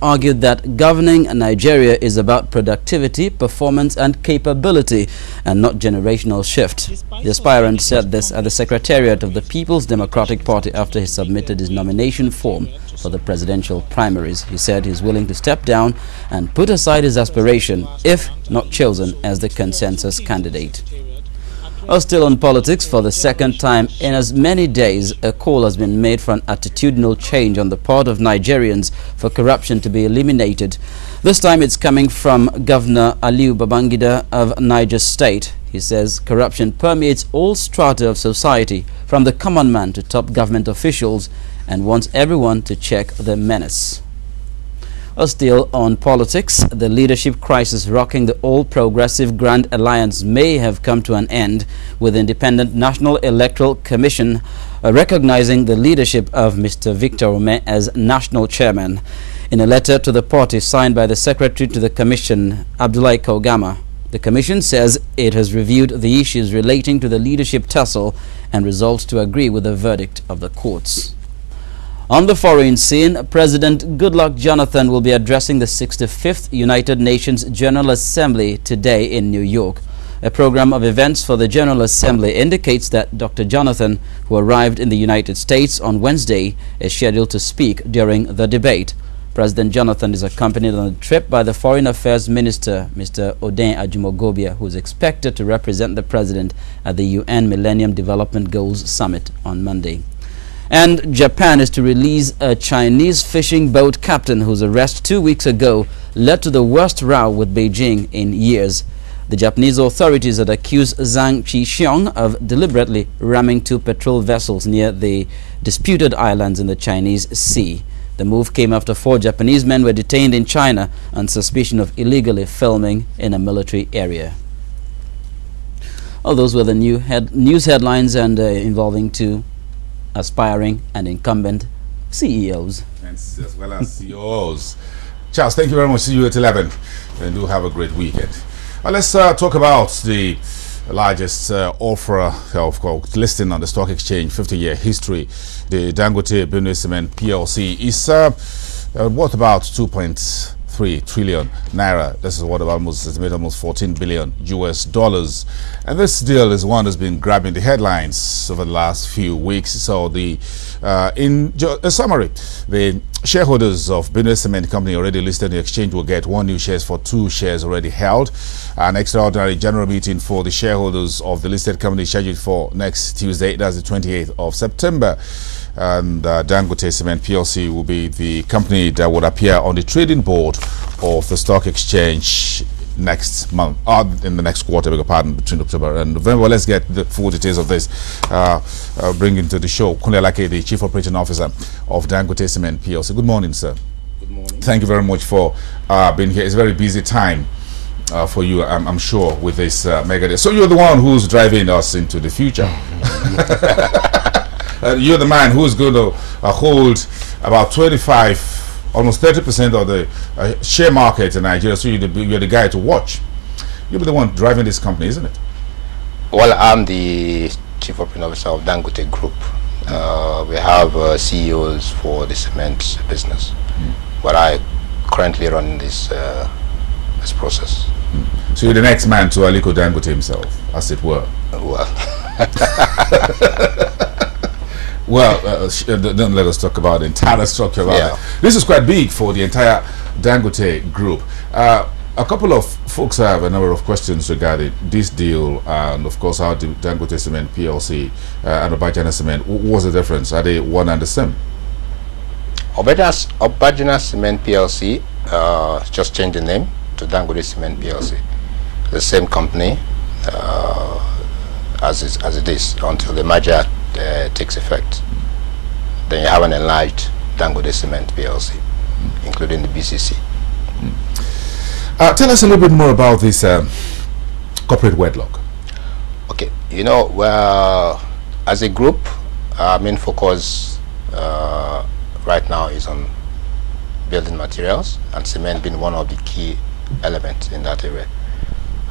argued that governing Nigeria is about productivity, performance and capability and not generational shift. The aspirant said this at the Secretariat of the People's Democratic Party after he submitted his nomination form for the presidential primaries. He said he is willing to step down and put aside his aspiration if not chosen as the consensus candidate. Still on politics, for the second time in as many days, a call has been made for an attitudinal change on the part of Nigerians for corruption to be eliminated. This time it's coming from Governor Aliu Babangida of Niger State. He says corruption permeates all strata of society, from the common man to top government officials, and wants everyone to check the menace. Still on politics, the leadership crisis rocking the All-Progressive Grand Alliance may have come to an end, with the Independent National Electoral Commission recognizing the leadership of Mr. Victor Ome as national chairman. In a letter to the party signed by the Secretary to the Commission, Abdullahi Kogama, the Commission says it has reviewed the issues relating to the leadership tussle and resolves to agree with the verdict of the courts. On the foreign scene, President Goodluck Jonathan will be addressing the 65th United Nations General Assembly today in New York. A program of events for the General Assembly indicates that Dr. Jonathan, who arrived in the United States on Wednesday, is scheduled to speak during the debate. President Jonathan is accompanied on the trip by the Foreign Affairs Minister, Mr. Oden Ajumogobia, who is expected to represent the President at the UN Millennium Development Goals Summit on Monday. And Japan is to release a Chinese fishing boat captain whose arrest 2 weeks ago led to the worst row with Beijing in years. The Japanese authorities had accused Zhang Qixiong of deliberately ramming 2 patrol vessels near the disputed islands in the Chinese Sea. The move came after 4 Japanese men were detained in China on suspicion of illegally filming in a military area. Well, those were the news headlines and involving 2 aspiring and incumbent CEOs. And as well as CEOs. Charles, thank you very much. See you at 11. And do have a great weekend. Let's talk about the largest offer of listing on the stock exchange, 50-year history. The Dangote Cement PLC is worth about 2.3 trillion naira. This is what almost 14 billion US dollars. And this deal is one that's been grabbing the headlines over the last few weeks. So in a summary, the shareholders of Benue Cement Company already listed in the exchange will get 1 new shares for 2 shares already held. An extraordinary general meeting for the shareholders of the listed company is scheduled for next Tuesday, that's the 28th of September. And Dangote Cement PLC will be the company that would appear on the trading board of the stock exchange next month, in the next quarter, beg your pardon, between October and November. Let's get the full details of this. Bring into the show Kunle Alake, the Chief Operating Officer of Dangote Cement PLC. Good morning, sir. Good morning. Thank you very much for being here. It's a very busy time for you, I'm sure, with this mega day. So you're the one who's driving us into the future. You're the man who's going to hold about 25, almost 30% of the share market in Nigeria. So you're the guy to watch. You'll be the one driving this company, isn't it? Well, I'm the Chief Operating Officer of Dangote Group. We have CEOs for the cement business, but I currently run this process. So you're the next man to Aliko Dangote himself, as it were. Well, well, don't let us talk about the entire structure about Yeah. it. This is quite big for the entire Dangote Group. A couple of folks have a number of questions regarding this deal, and of course how the Dangote Cement PLC and Obajana Cement, what's the difference? Are they one and the same? Obajana Cement PLC just changed the name to Dangote Cement PLC. The same company as it is until the merger takes effect. Then you have an enlarged Dangote Cement PLC, including the BCC. Tell us a little bit more about this corporate wedlock. Okay, you know, well, as a group, our main focus right now is on building materials, and cement being one of the key elements in that area.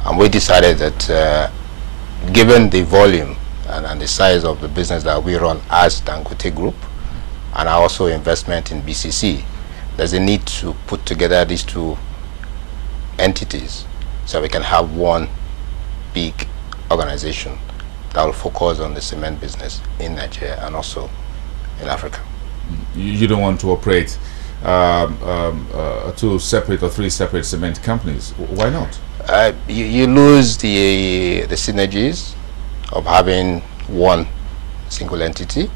And we decided that given the volume and the size of the business that we run as Dangote Group, and also investment in BCC, there's a need to put together these two entities so we can have one big organization that will focus on the cement business in Nigeria and also in Africa. You don't want to operate two separate or three separate cement companies. Why not? You lose the synergies of having one single entity.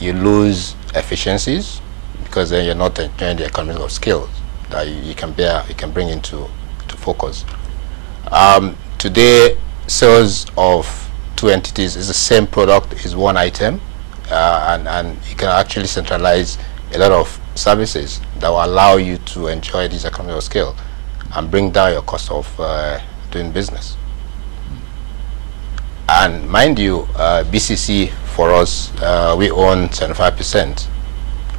You lose efficiencies because then you're not enjoying the economies of scale that you can bring into focus. Today, sales of two entities is the same product, is one item, and you can actually centralize a lot of services that will allow you to enjoy these economies of scale and bring down your cost of doing business. And mind you, BCC for us, we own 75%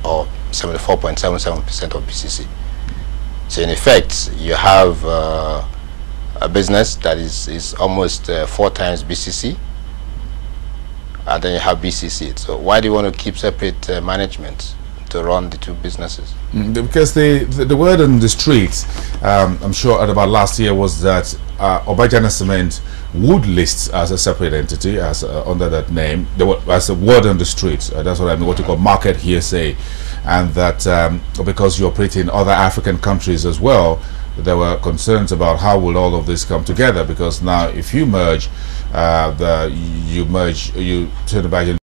or 74.77% of BCC. So in effect, you have a business that is almost 4 times BCC, and then you have BCC. So why do you want to keep separate management to run the two businesses? Because the word on the streets, I'm sure at about last year, was that Obajana Cement would list as a separate entity, as under that name. As a word on the streets, that's what I mean, what you call market hearsay, and that because you operate in other African countries as well, there were concerns about how will all of this come together, because now if you merge, you turn about